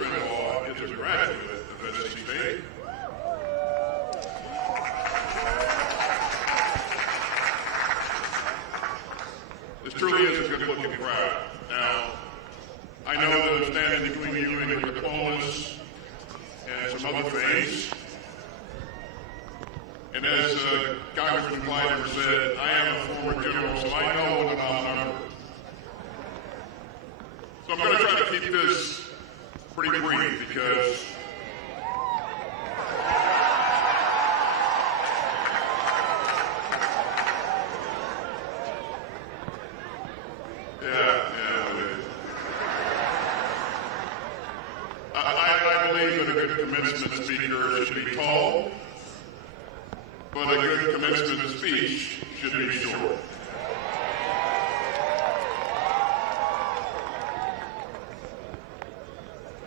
sister-in-law is a graduate of NC State. This truly is a good-looking crowd. Now, I know that I'm standing between you and your diplomas and some other things. And as Congressman Clyder said, I am a former general, so I know what I'm outnumbered. So I'm going to try to keep this pretty brief because I believe that a good commencement speaker should be tall, but a good commencement speech should be short.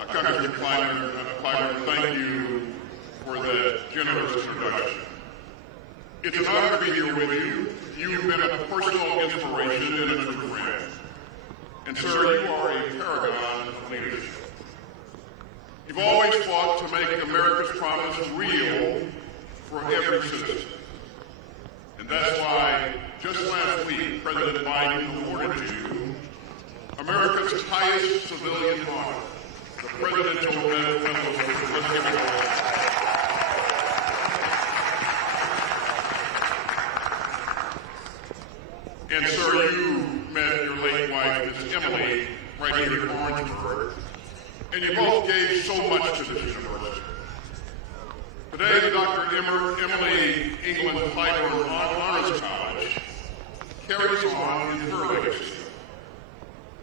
Congressman Clyder, thank you for that generous introduction. It's an honor to be here with you. You've been a personal inspiration and a true friend. And sir, you are a paragon of leadership. You've always fought to make America's promise real for every citizen. And that's why, just last week, President Biden awarded you America's highest civilian honor, the Presidential Medal of Freedom. And sir, you met your late wife, Miss Emily, right here in Orangeburg, and you both gave so much to this university. Today, Dr. Emily England Clyburn Honors College carries on in her legacy.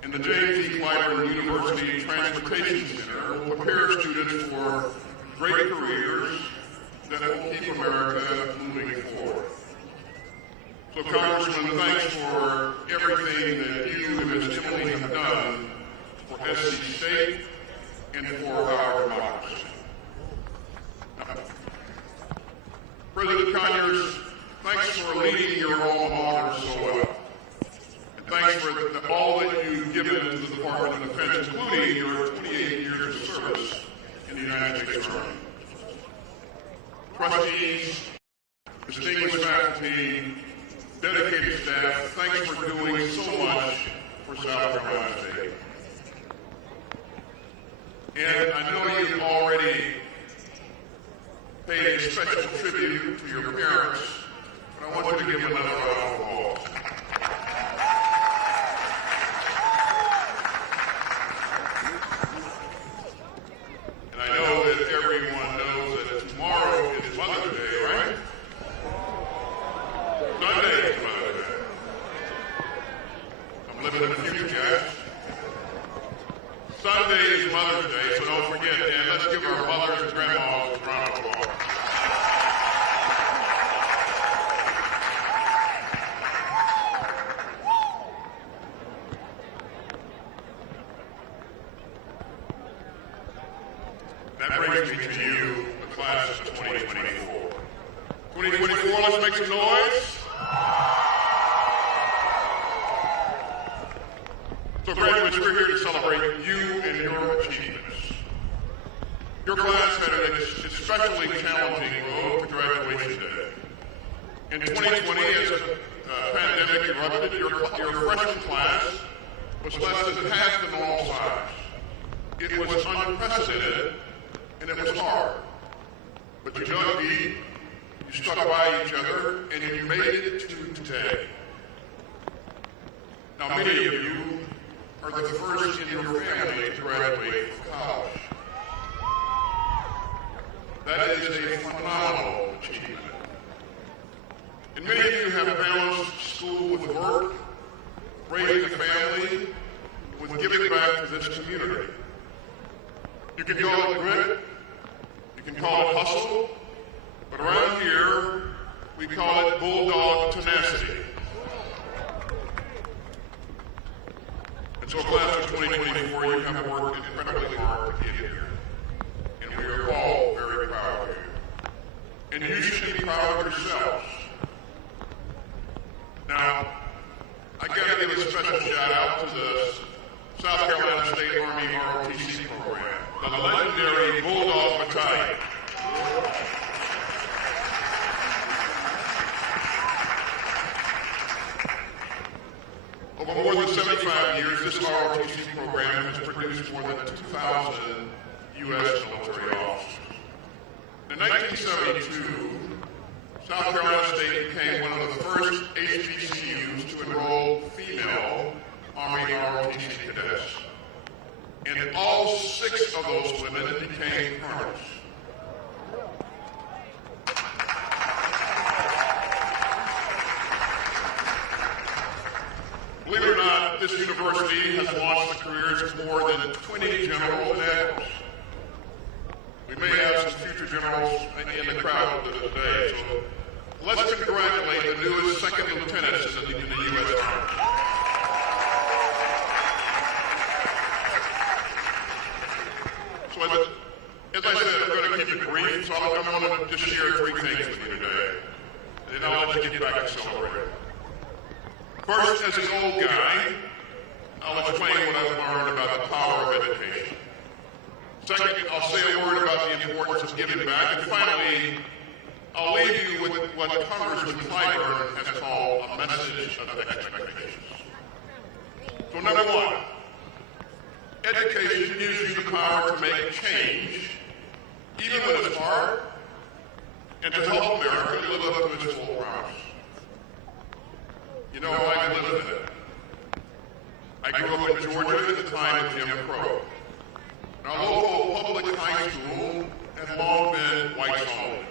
And the James E. Clyburn University Transportation Center will prepare students for great careers that will keep America moving forward. So, Congressman, thanks for everything that you and Ms. Emily have done for SC State and for our democracy. President Conyers, thanks for leading your alma mater so well. And thanks for all that you've given to the Department of Defense, including your 28 years of service in the United States Army. Trustees, distinguished faculty, dedicated staff, thanks for doing so much for South Carolina State. And I know you've already paid a special tribute to your parents, but I want you to give another round of applause. And I know that everyone knows that tomorrow is Mother's Day, right? Sunday is Mother's Day. I'm living in the future, guys. Sunday is Mother's Day, so don't forget, and let's give our mothers and grandmas a round of applause. That brings me to you, the class of 2024. 2024, let's make some noise. So graduates, we're here to celebrate you and your achievements. Your class had an especially challenging road to graduation day. In 2020, as a pandemic erupted, your freshman class was less than half the normal size. It was unprecedented, and it was hard. But you dug deep, you stuck by each other, and you made it to today. Now, many of you are the first in your family to graduate from college. That is a phenomenal achievement. And many of you have balanced school with work, raising a family, with giving back to this community. You can call it grit, you can call it hustle, but around here, we call it bulldog tenacity. And so, class of 2024, you have worked incredibly hard to get here. And we are all very proud of you. And you should be proud of yourselves. Now, I got to give a special shout out to the South Carolina State Army ROTC program. the legendary Bulldog Battalion. Over more than 75 years, this ROTC program has produced more than 2,000 U.S. military officers. In 1972, South Carolina State became one of the first HBCUs to enroll female Army ROTC cadets. And all 6 of those women became colonels. Believe it or not, this university has launched the careers of more than 20 generals and admirals. We may have some future generals in the crowd today, so let's congratulate the newest second lieutenants in the U.S. Army. So as I said, I'm going to keep it brief, so I'm going to just share 3 things with you today. And then I'll let you get back to celebrating. First, as an old guy, I'll explain what I've learned about the power of education. Second, I'll say a word about the importance of giving back. And finally, I'll leave you with what Congressman Clyburn has called a message of expectations. So number 1, education gives you the power to make change, even when it's hard, and to help America live up to its full promise. You know, I lived in it. I grew up in Georgia at the time of Jim Crow. Our local public high school had long been whites only.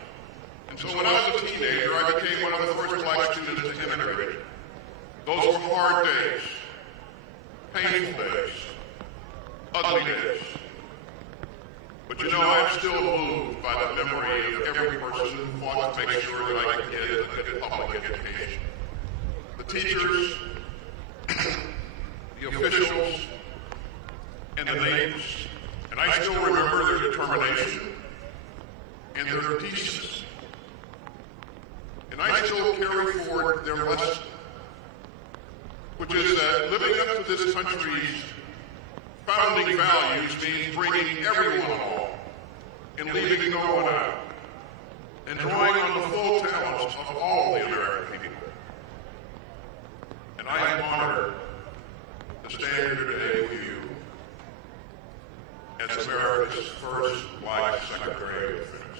And so when I was a teenager, I became one of the first black students to immigrate. Those were hard days, painful days, ugly days. But you know, I'm still moved by the memory of every person who fought to make sure that I could get a good public education. The teachers, the officials, and the neighbors. And I still remember their determination and their decency. And I still carry forward their lesson, which is that living up to this country's founding values means bringing everyone along and leaving no one out, and drawing on the full talents of all the American people. And I am honored to stand here today with you as America's first Black Secretary of Defense.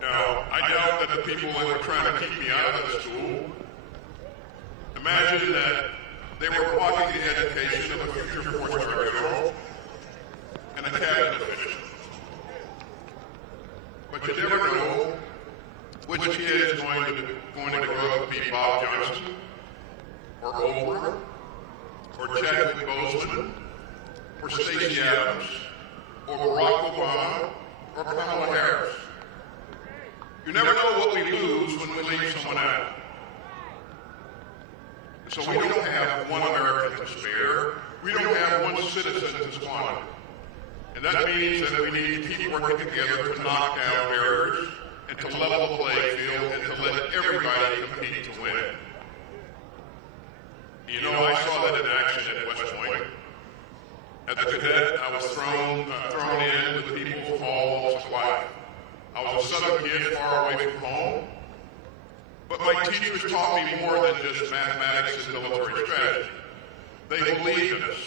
Now, I doubt that the people that were trying to keep me out of the school imagined that they were blocking the education of a future four-star general and a cabinet official. But you never know which kid is going to grow up to be Bob Johnson, or Oprah, or Chadwick Boseman, or Stacey Adams, or Barack Obama, or Kamala Harris. You never know what we lose when we leave someone out. So we don't have one American to spare. We don't have one citizen to squander. And that means that we need to keep working together to knock down barriers and to level the playing field and to let everybody compete to win. You know, I saw that in action at West Point. As a cadet, I was thrown in with people from all walks of life. I was a Southern kid far away from home, but my teachers taught me more than just mathematics and military strategy. They believed in us.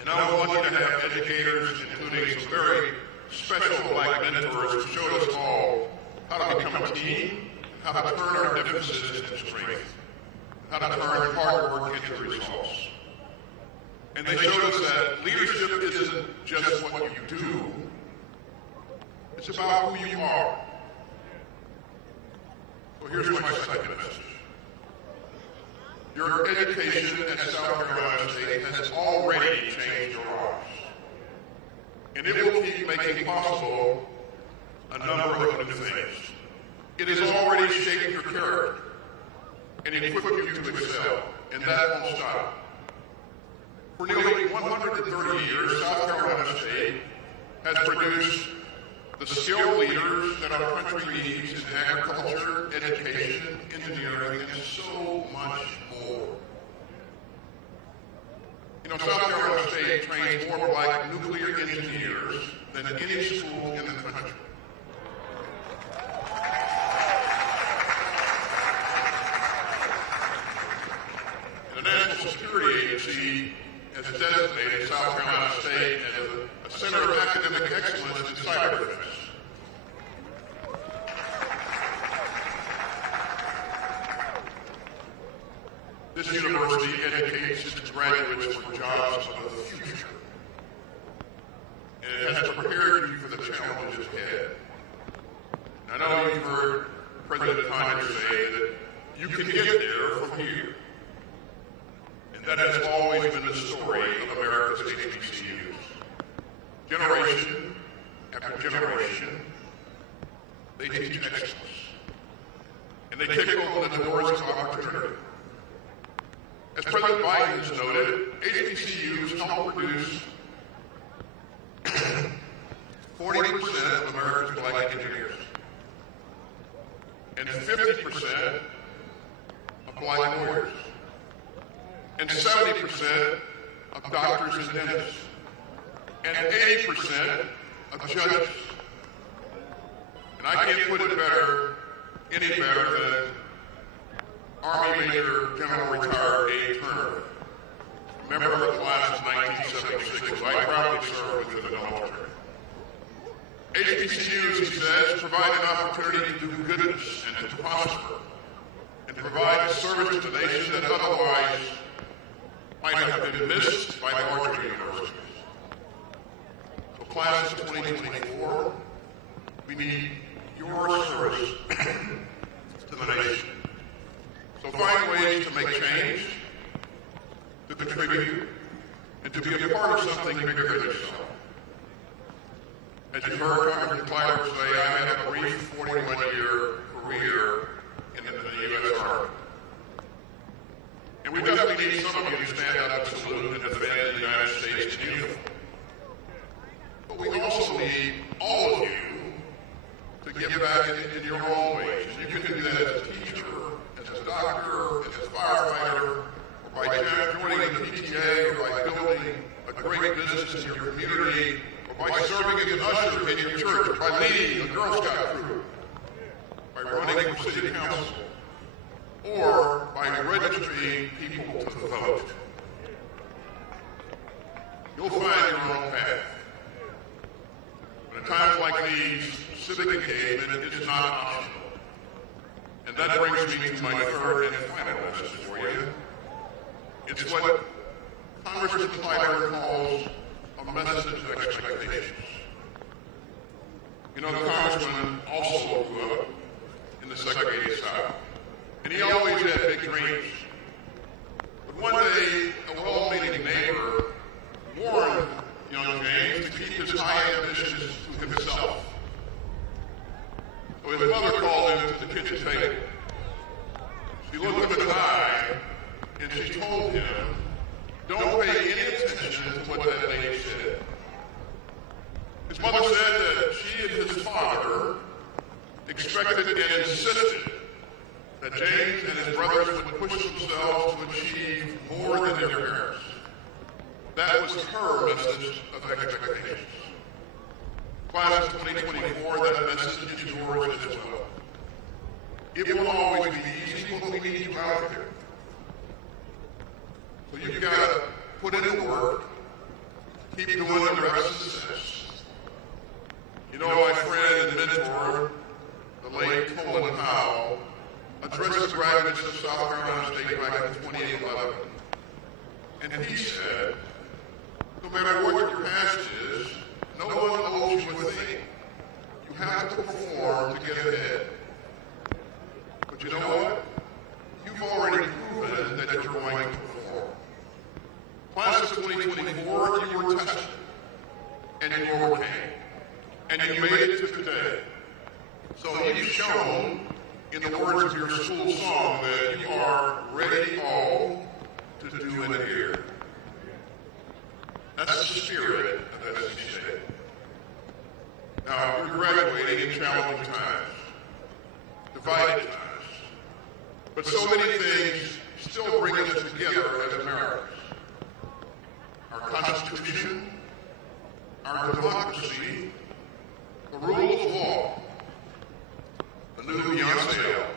And I was lucky to have educators, including some very special black mentors who showed us all how to become a team, how to turn our differences into strength, how to turn hard work into results. And they showed us that leadership isn't just what you do, it's about who you are. So here's my second message. Your education at South Carolina State has already changed your lives. And it will keep making possible a number of new things. It has already shaped your character and equipped you to excel, and that won't stop. For nearly 130 years, South Carolina State has produced the skilled leaders that our country needs in agriculture, education, engineering, and so much more. You know, South Carolina State trains more black nuclear engineers than any school in the country. And the National Security Agency has designated South Carolina State as a center of academic excellence in cyber defense. This university educates its graduates for jobs of the future. And it has prepared you for the challenges ahead. I know you've heard President Conyers say that you can get there from here. And that has always been the story of America's HBCUs. Generation after generation, they teach excellence. And they kick open the doors of opportunity. As President Biden has noted, HBCUs help produce 40% of America's black engineers and 50% of black lawyers and 70% of doctors and dentists and 80% of judges. And I can't put it any better than Army Major General Retired A. Turner, member of the class of 1976, I proudly served with the military. HBCUs, he says, provide an opportunity to do goodness and to prosper, and to provide a service to the nation that otherwise might have been missed by larger universities. So class of 2024, we need your service to the nation. So find ways to make change, to contribute, and to be a part of something bigger than yourself. As you heard Congressman Clyburn say, I had a brief 41-year career in the U.S. Army. And we definitely need some of you to stand up and salute and defend the United States in uniform. But we also need all of you to give back in your own ways. And you can do that as a teacher, as a doctor, as a firefighter, or by joining the PTA, or by building a great business in your community, or by serving as an usher in your church, or by leading a Girl Scout troop, by running for city council, or by registering people to vote. You'll find your own path. But at times like these, civic engagement is not optional. And that brings me to my third and final message for you. It's what Congressman Clyburn calls a message of expectations. You know, the Congressman also grew up in the segregated South. And he always had big dreams. But one day, a well-meaning neighbor warned young James to keep his high ambitions to himself. So his mother called him to the kitchen table. She looked him in the eye, and she told him, don't pay any attention to what that lady said. His mother said that she and his father expected and insisted that James and his brothers would push themselves to achieve more than their parents. That was her message of expectations. Class of 2024, that message is yours as well. It won't always be easy, but we need you out here. So you've got to put in the work, keep doing the rest of the steps. You know, my friend and mentor, the late Colin Powell, addressed the graduates of South Carolina State back in 2011. And he said, no matter what your past is, no one owes you a thing. You have to perform to get ahead. But you know what? You've already proven that you're going to perform. Class of 2024, you were tested, and you overcame, and you made it to today. So you've shown, in the words of your school song, that you are ready all to do it here. That's the spirit of SC State. Now, we're graduating in challenging times, divided times, but so many things still bring us together as Americans. Our Constitution, our democracy, the rule of law, the new Beyonce album.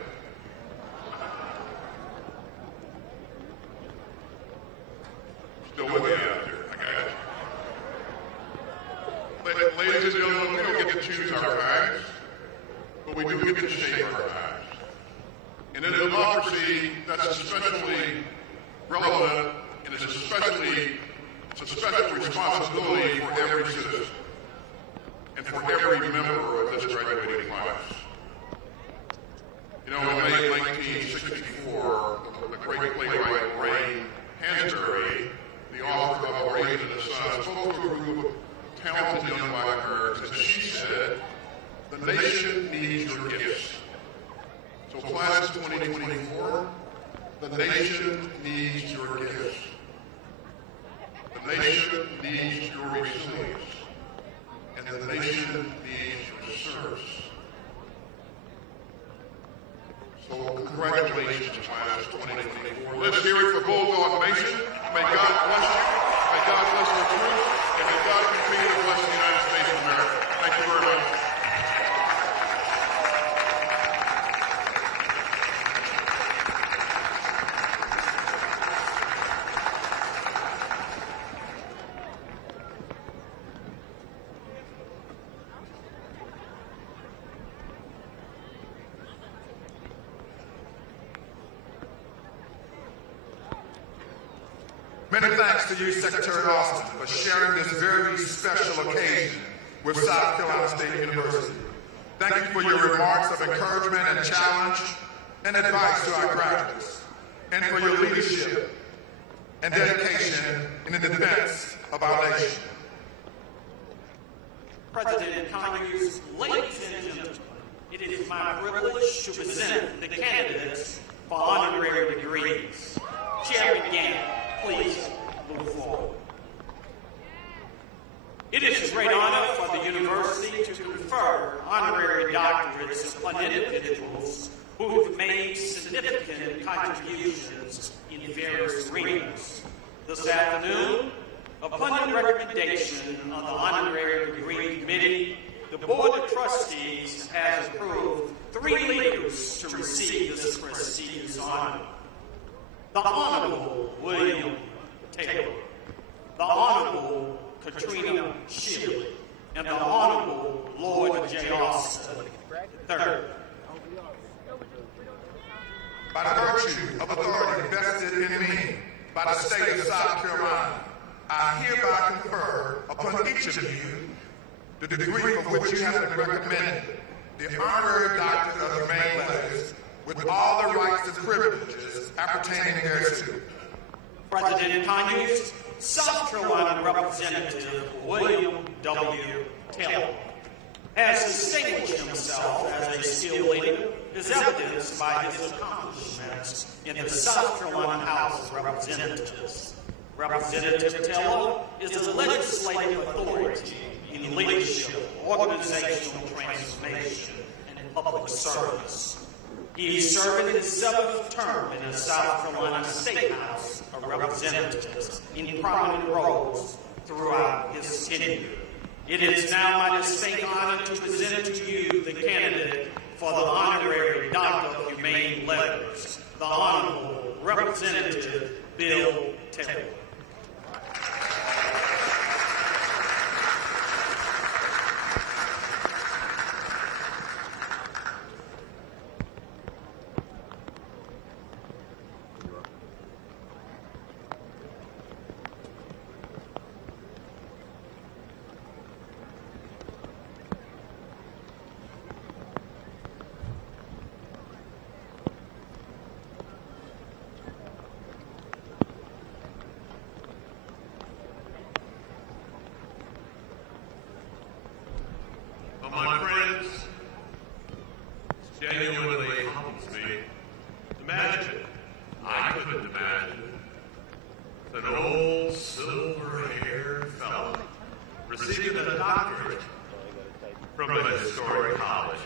Still with me out there, I got it. Ladies and gentlemen, we don't get to choose our ties, but we do get to shape our ties. And in a democracy, that's especially relevant and it's a special responsibility for every citizen and for every member of this graduating class. You know, in May 1964, the great playwright Ray Hansberry, the author of A Raisin in the Sun, spoke to a group of talented young black Americans, and she said, "The nation needs your gifts." So class 2024, the nation needs your gifts. The nation needs your resilience. And the nation needs your service. So congratulations, class 2024. Let's hear it for Bulldog Nation. May God bless you. May God bless the truth. And may God continue to bless the United States of America. Thank you very much. Many thanks to you, Secretary Austin, for sharing this very special occasion with South Carolina State University. Thank you for your remarks of encouragement and challenge and advice to our graduates, and for your leadership and dedication in the defense of our nation. President Congress, ladies and gentlemen, it is my privilege to present the candidates for honorary degrees. Chairman Gann, please move forward. It is a great honor for the university to confer honorary doctorates upon individuals who have made significant contributions in various arenas. This afternoon, upon the recommendation of the Honorary Degree Committee, the Board of Trustees has approved 3 leaders to receive this prestigious honor. The Honorable William Taylor, the Honorable Katrina Shealy, and the Honorable Lloyd J. Austin III. By the virtue of authority vested in me by the state of South Carolina, I hereby confer upon each of you the degree for which you have been recommended, the honorary doctorate of humane letters, with all the rights and privileges appertaining thereto. President Conyers, South Carolina Representative William W. Taylor has distinguished himself as a skilled leader, as evidenced by his accomplishments in the South Carolina House of Representatives. Representative Taylor is the legislative authority in leadership, organizational transformation, and public service. He is serving his 7th term in the South Carolina State House of Representatives in prominent roles throughout his tenure. It is now my distinct honor to present to you the candidate for the Honorary Doctor of Humane Letters, the Honorable Representative Bill Taylor. My friends, genuinely humbles me. Imagine, I couldn't imagine, an old silver-haired fella receiving a doctorate from a historic college.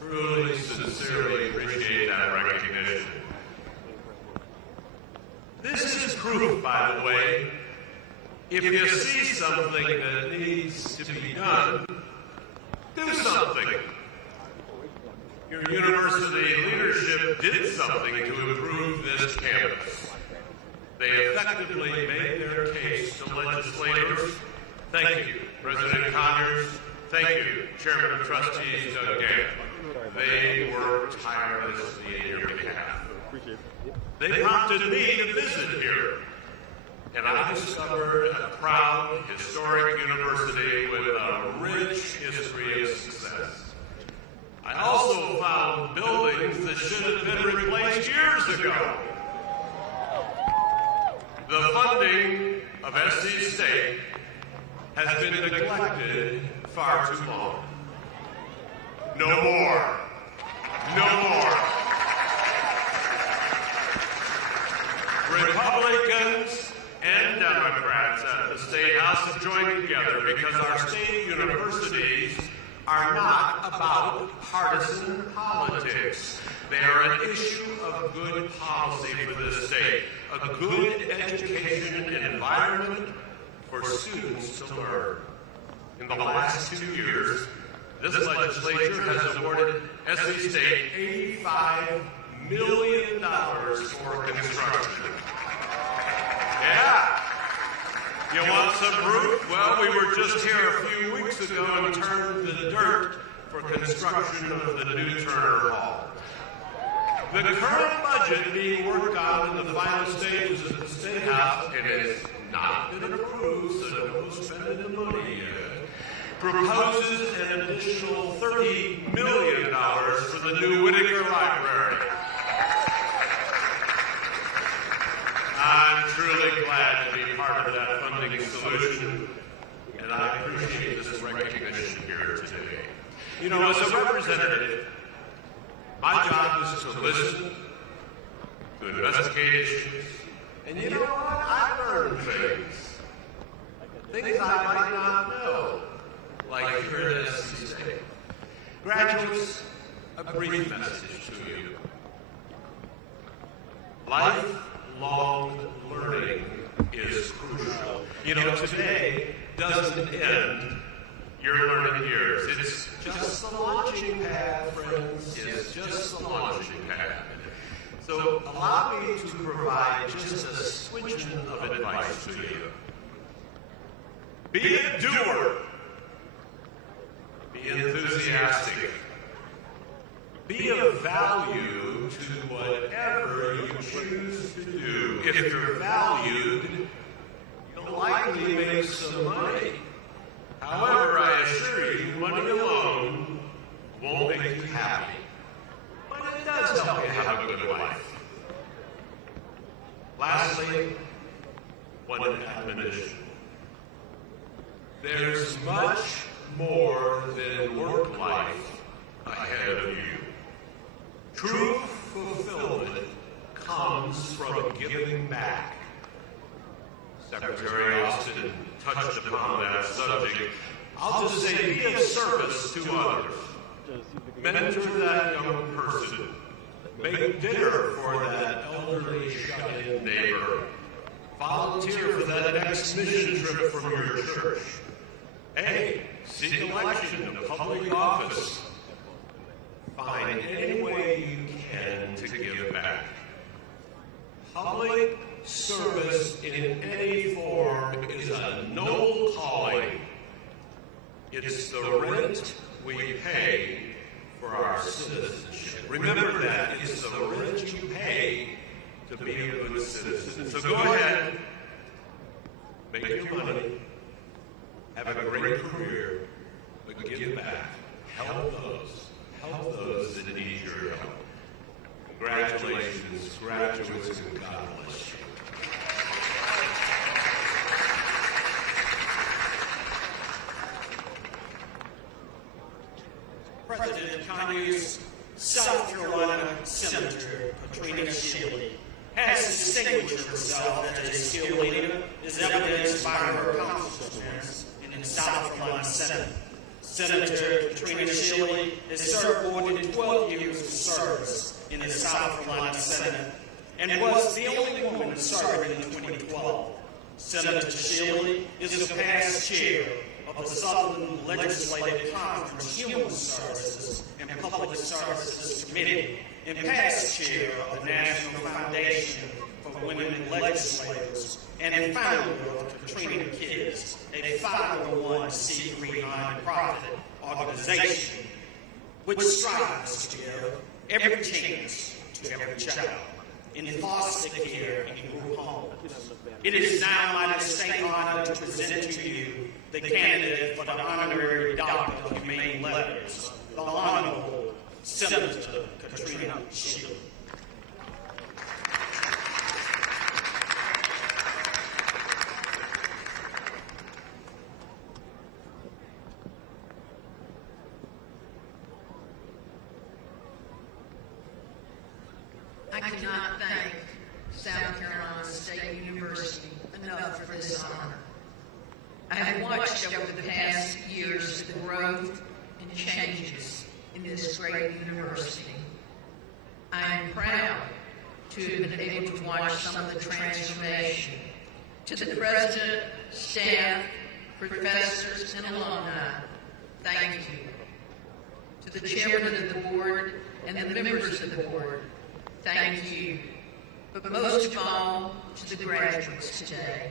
Truly, sincerely appreciate that recognition. This is proof, by the way, if you see something that needs to be done, do something. Your university leadership did something to improve this campus. They effectively made their case to legislators. Thank you, President Conyers. Thank you, Chairman of Trustees Doug Gant. They worked tirelessly in your behalf. They prompted me to visit here, and I discovered a proud, historic university with a rich history of success. I also found buildings that should have been replaced years ago. The funding of SC State has been neglected far too long. No more. No more. Republicans and Democrats at the State House have joined together because our state universities are not about partisan politics. They are an issue of good policy for this state, a good education environment for students to learn. In the last 2 years, this legislature has awarded SC State $85 million for construction. Yeah. You want some proof? Well, we were just here a few weeks ago and turned the dirt for construction of the new Turner Hall. The current budget being worked on in the final stages of the State House, and it's not been approved, so don't spend the money yet, proposes an additional $30 million for the new Whitaker Library. I'm truly glad to be part of that funding solution, and I appreciate this recognition here today. You know, as a representative, my job is to listen, to investigate issues, and you know what? I learn things I might not know, like here at SC State. Graduates, a brief message to you. Lifelong learning is crucial. You know, today doesn't end your learning years. It's just the launching pad, friends. It's just the launching pad. So allow me to provide just a switching of advice to you. Be a doer. Be enthusiastic. Be of value to whatever you choose to do. If you're valued, you'll likely make some money. However, I assure you, money alone won't make you happy. But it does help you have a good life. Lastly, one admonition. There's much more than work life ahead of you. True fulfillment comes from giving back. Secretary Austin touched upon that subject. I'll just say, be of service to others. Mentor that young person. Make dinner for that elderly shut-in neighbor. Volunteer for that next mission trip from your church. Hey, seek election to public office. Find any way you can to give back. Public service in any form is a noble calling. It's the rent we pay for our citizenship. Remember that. It's the rent you pay to be a good citizen. So go ahead, make your money, have a great career, but give back. Help those that need your help. Congratulations, graduates, and God bless you. President Conyers, South Carolina Senator Katrina Shealy has distinguished herself as a skilled leader, as evidenced by her accomplishments in the South Carolina Senate. Senator Katrina Shilley has served more than 12 years of service in the South Carolina Senate and was the only woman to serve in 2012. Senator Shilley is the past chair of the Southern Legislative Conference Human Services and Public Services Committee and past chair of the National Foundation for Women Legislators and founder of Katrina Kids, a 501c3 nonprofit organization which strives to give every chance to every child in foster care and group homes. It is now my distinct honor to present to you the candidate for the honorary Doctor of Humane Letters, the Honorable Senator Katrina Shilley. I cannot thank South Carolina State University enough for this honor. I have watched over the past years the growth and changes in this great university. I am proud to have been able to watch some of the transformation. To the president, staff, professors, and alumni, thank you. To the chairman of the board and the members of the board, thank you. But most of all, to the graduates today,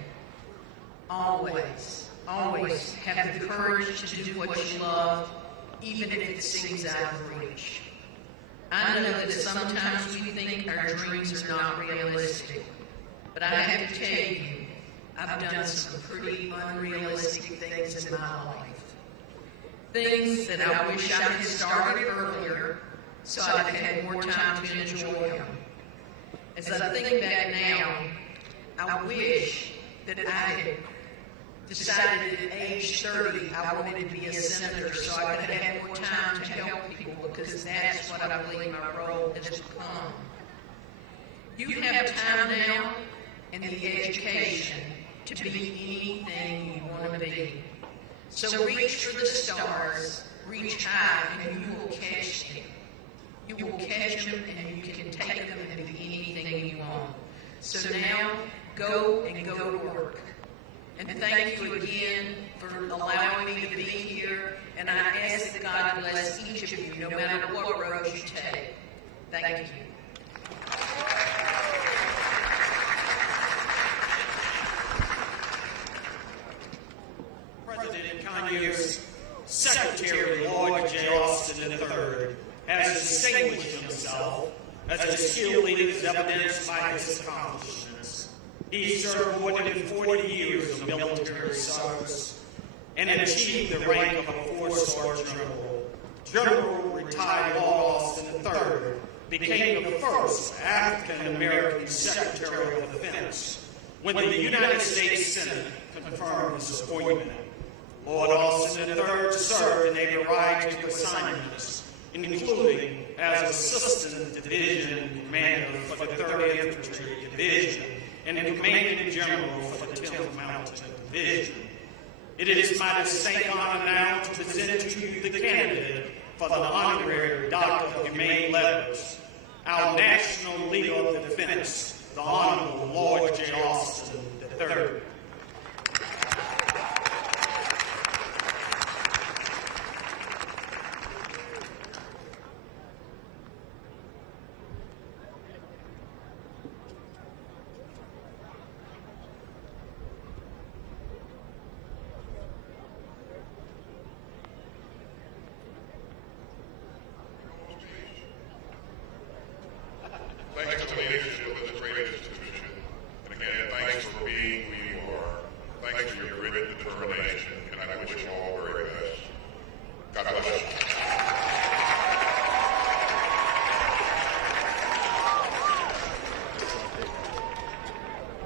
always have the courage to do what you love, even if it seems out of reach. I know that sometimes we think our dreams are not realistic, but I have to tell you, I've done some pretty unrealistic things in my life. Things that I wish I had started earlier so I'd have had more time to enjoy them. As I think back now, I wish that I had decided at age 30 I wanted to be a senator so I could have had more time to help people, because that's what I believe my role has become. You have time now and the education to be anything you want to be. So reach for the stars, reach high, and you will catch them. You will catch them and you can take them and be anything you want. So now, go and go to work. And thank you again for allowing me to be here, and I ask that God bless each of you, no matter what road you take. Thank you. President Kanye's Secretary Lloyd J. Austin III has distinguished himself as a skilled leader as evidenced by his accomplishments. He served more than 40 years of military service and achieved the rank of a 4-star general. General retired Lloyd Austin III became the first African-American Secretary of Defense when the United States Senate confirmed his appointment. Lloyd Austin III served in a variety of assignments, including as Assistant Division Commander for the 3rd Infantry Division and Commanding General for the 10th Mountain Division. It is my distinct honor now to present to you the candidate for the honorary Doctor of Humane Letters, our National Leader of the Defense, the Honorable Lloyd J. Austin III. Thanks to the leadership of this great institution. And again, thanks for being who you are. Thanks for your grit and determination. And I wish you all the very best. God bless you.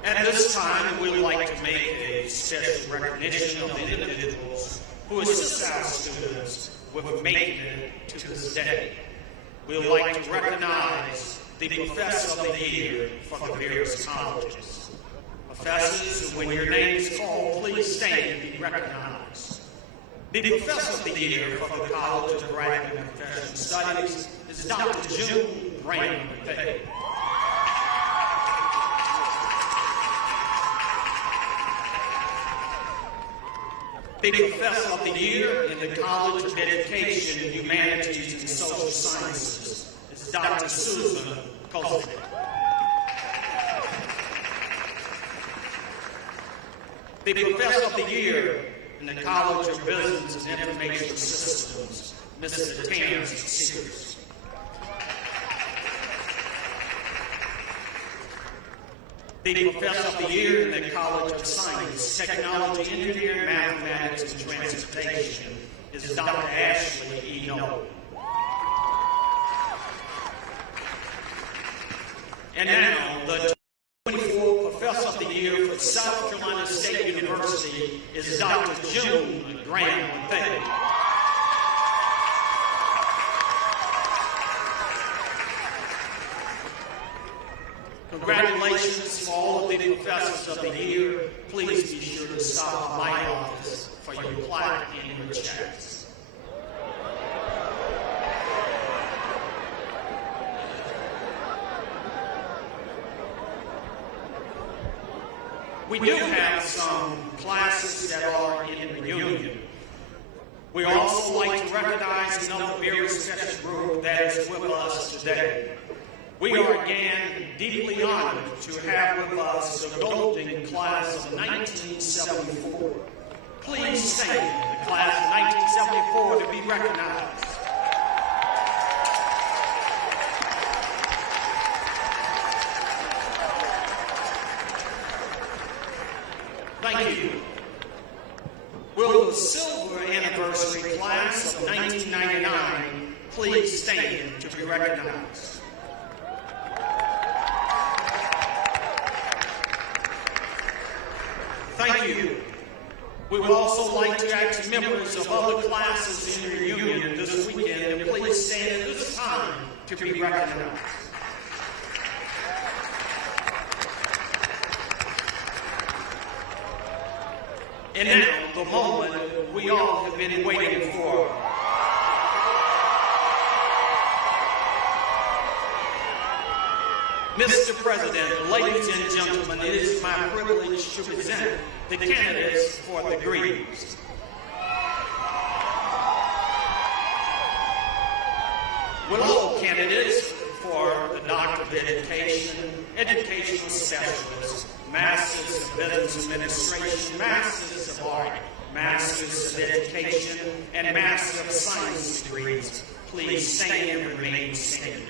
At this time, we would like to make a special recognition of the individuals who assist our students with making it to this day. We would like to recognize the Professor of the Year for the various colleges. Professors, when your name is called, please stand and be recognized. The Professor of the Year for the College of Graduate and Professional Studies is Dr. June Graham. The Professor of the Year in the College of Education, Humanities, and Social Sciences is Dr. Susan Kozik. The Professor of the Year in the College of Business and Information Systems, Mr. Terrence Sears. The Professor of the Year in the College of Science, Technology, Engineering, Mathematics, and Transportation is Dr. Ashley E. Noble. And now, the 24th Professor of the Year for South Carolina State University is Dr. June Graham Fay. Congratulations for all of the Professors of the Year. Please be sure to stop by my office for your plaque and your checks. We do have some classes that are in reunion. We also like to recognize another very special group that is with us today. We are again deeply honored to have with us the golden class of 1974. Please stand, the class of 1974, to be recognized. Thank you. Will the silver anniversary class of 1999 please stand to be recognized? Thank you. We would also like to ask members of other classes in reunion this weekend to please stand at this time to be recognized. And now, the moment we all have been waiting for. Mr. President, ladies and gentlemen, it is my privilege to present the candidates for the degrees. Will all candidates for the Doctor of Education, Educational Specialist, Masters of Business Administration, Masters of Art, Masters of Education, and Masters of Science degrees please stand and remain standing?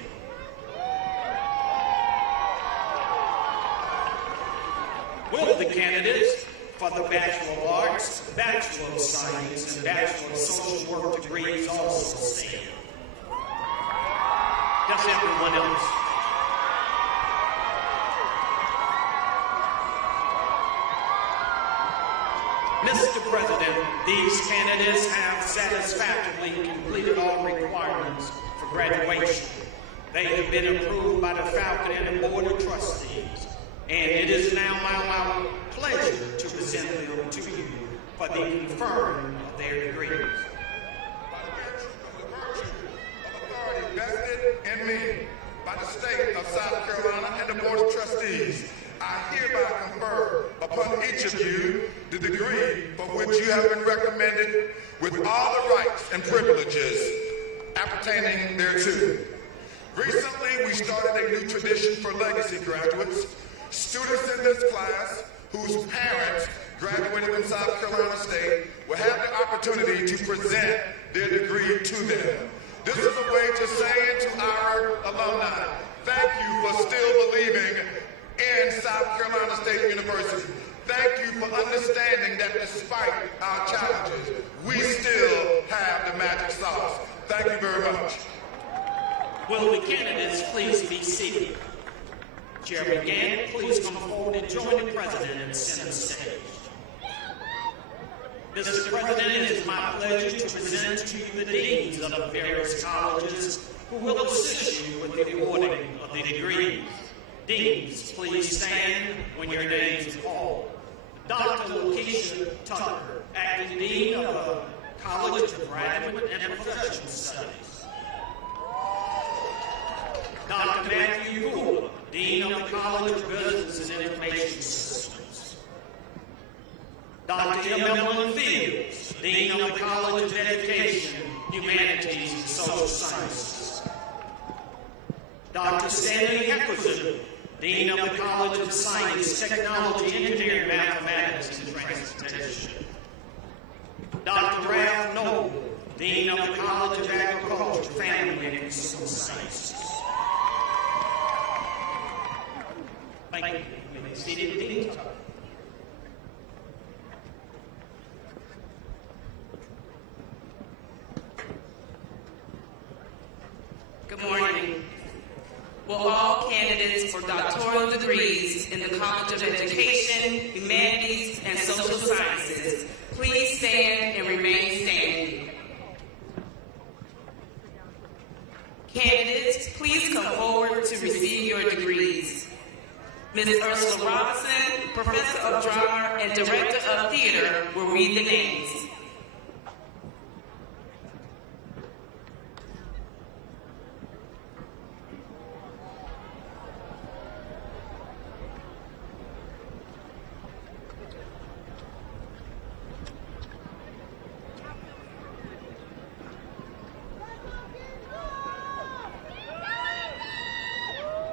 Will the candidates for the Bachelor of Arts, Bachelor of Science, and Bachelor of Social Work degrees also stand? Just everyone else. Mr. President, these candidates have satisfactorily completed all requirements for graduation. They have been approved by the faculty and the Board of Trustees. And it is now my pleasure to present them to you for the conferring of their degrees. By the virtue of authority vested in me by the state of South Carolina and the Board of Trustees, I hereby confer upon each of you the degree for which you have been recommended with all the rights and privileges appertaining thereto. Recently, we started a new tradition for legacy graduates. Students in this class whose parents graduated from South Carolina State will have the opportunity to present their degree to them. This is a way to say to our alumni, thank you for still believing in South Carolina State University. Thank you for understanding that despite our challenges, we still have the magic sauce. Thank you very much. Will the candidates please be seated? Chairman Gann, please come forward and join the President and center stage. Mr. President, it is my pleasure to present to you the deans of the various colleges who will assist you with the awarding of the degrees. Deans, please stand when your names are called. Dr. Lakeisha Tucker, Acting Dean of the College of Graduate and Professional Studies. Dr. Matthew Gould, Dean of the College of Business and Information Systems. Dr. M. Evelyn Fields, Dean of the College of Education, Humanities, and Social Sciences. Dr. Stanley Heckerson, Dean of the College of Science, Technology, Engineering, Mathematics, and Transportation. Dr. Ralph Noble, Dean of the College of Agriculture, Family, and Consumer Sciences. Thank you. You may be seated, Dean. Good morning. Will all candidates for doctoral degrees in the College of Education, Humanities, and Social Sciences please stand and remain standing? Candidates, please come forward to receive your degrees. Ms. Ursula Robinson, Professor of Drama and Director of Theater, will read the names.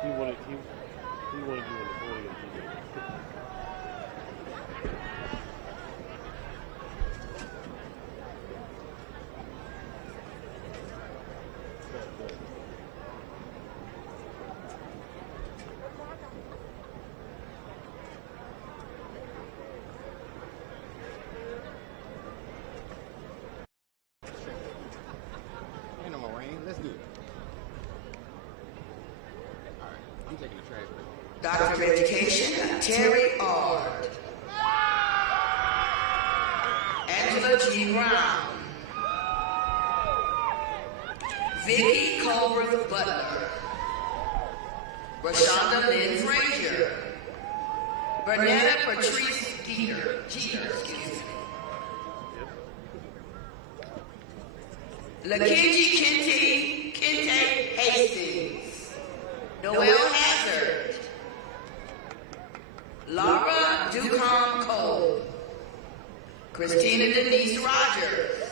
He wanted you on the podium. Ain't no more rain. Let's do it. All right, I'm taking the trash break. Doctor of Education, Terry Ard. Angela G. Brown. Vicky Culbert Butler. Rashonda Lynn Frazier. Bernetta Patrice Jeter, Lakenji Kente Hastings. Noel Hazard. Laura Ducombe Cole. Christina Denise Rogers.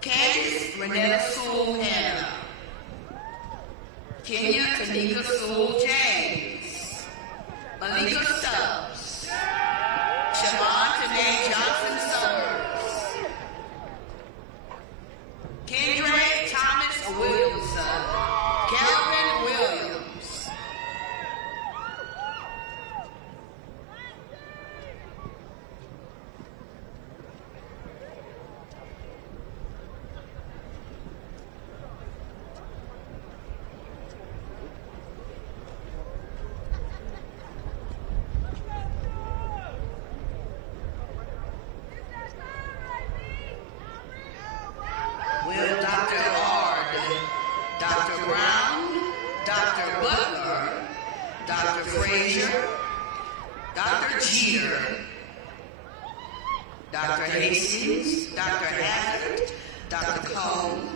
Candice Renetta Sewell Hannah. Kenya Tanika Sewell James. Malika Stubbs. Siobhan Tanae Johnson Summers. Kendra Thomas Williamson. Calvin Williams. Will Dr. Ard, Dr. Brown, Dr. Butler, Dr. Frazier, Dr. Jeter, Dr. Hastings, Dr. Hazard, Dr. Cone,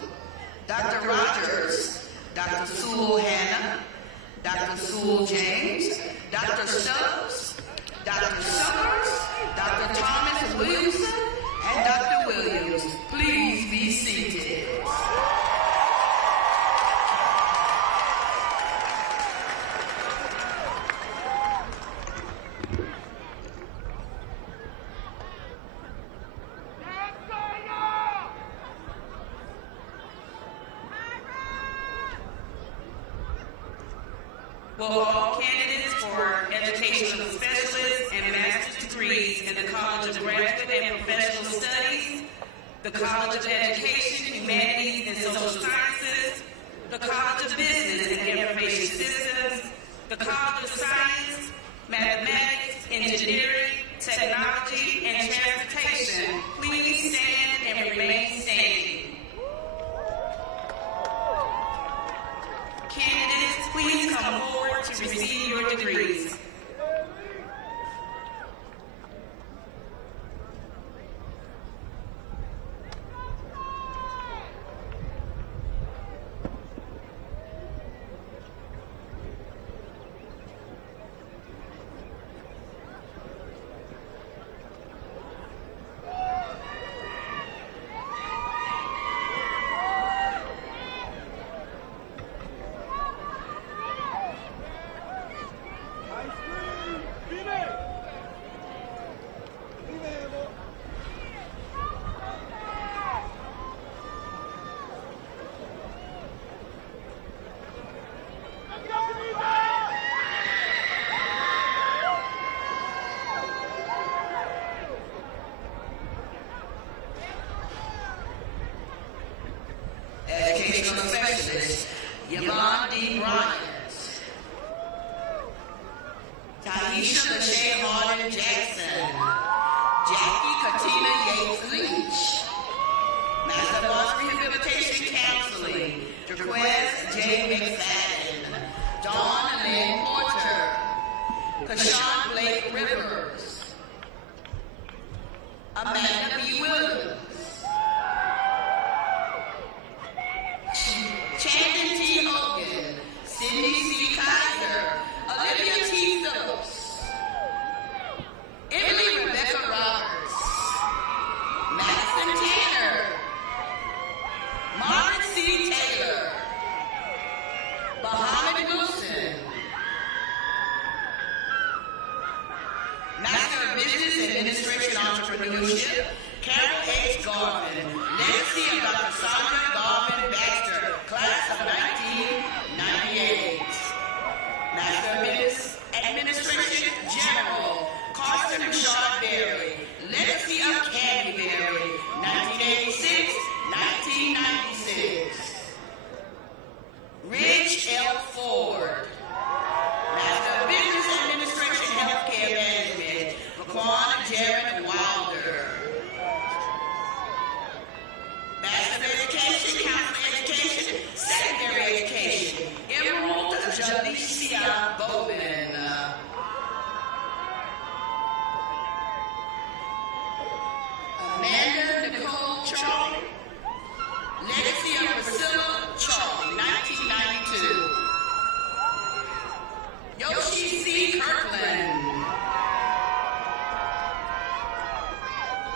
Dr. Rogers, Dr. Sewell Hannah, Dr. Sewell James, Dr. Stubbs, Dr. Summers, Dr. Thomas Williamson, and Dr. Williams. Please be seated. Will all candidates for educational specialists and master's degrees in the College of Graduate and Professional Studies, the College of Education, Humanities, and Social Sciences, the College of Business and Information Systems, the College of Science, Mathematics, Engineering, Technology, and Transportation, please stand and remain standing. Candidates, please come forward to receive your degrees. educational specialist, Yvonne D. Bryant. Taisha Lachey Harden Jackson. Jackie Katina Yates Leach. Master of Arts Rehabilitation Counseling, Jaquez J. McFadden. Dawn Lynn Porter. Kashawn Blake Rivers. Amanda B. Williams. Chandon T. Hogan. Sydney C. Kaiser. Olivia T. Phillips. Emily Rebecca Roberts. Madison Tanner. Margaret C. Taylor. Muhammad Wilson. Master of Business Administration Entrepreneurship, Carol H. Garvin. Legacy of Dr. Sandra Garvin Baxter, class of 1998. Master of Business Administration General, Carson Rashad Berry. Legacy of Candy Berry, 1986, 1996. Rich L. Ford. Master of Business Administration, Healthcare Management, McQuan Jared Wilder. Master of Education, Counseling Education, Secondary Education, Emerald Jalicia Bowman. Amanda Nicole Charlie. Legacy of Priscilla Charlie, 1992. Yoshi C. Kirkland.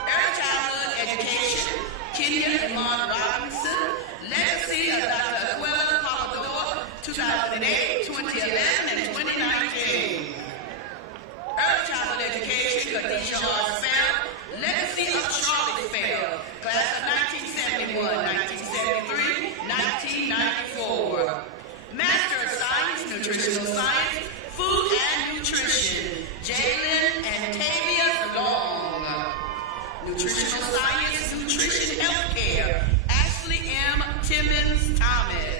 Early Childhood Education, Kenya Iman Robinson. Legacy of Dr. Aquila Papador, 2008, 2011, and 2019. Early Childhood Education, Khadijah R. Spell. Legacy of Charlie Spell, class of 1971, 1973, 1994. Master of Science, Nutritional Science, Food and Nutrition, Jalen and Tavia Long. Nutritional Science, Nutrition Healthcare, Ashley M. Timmons Thomas.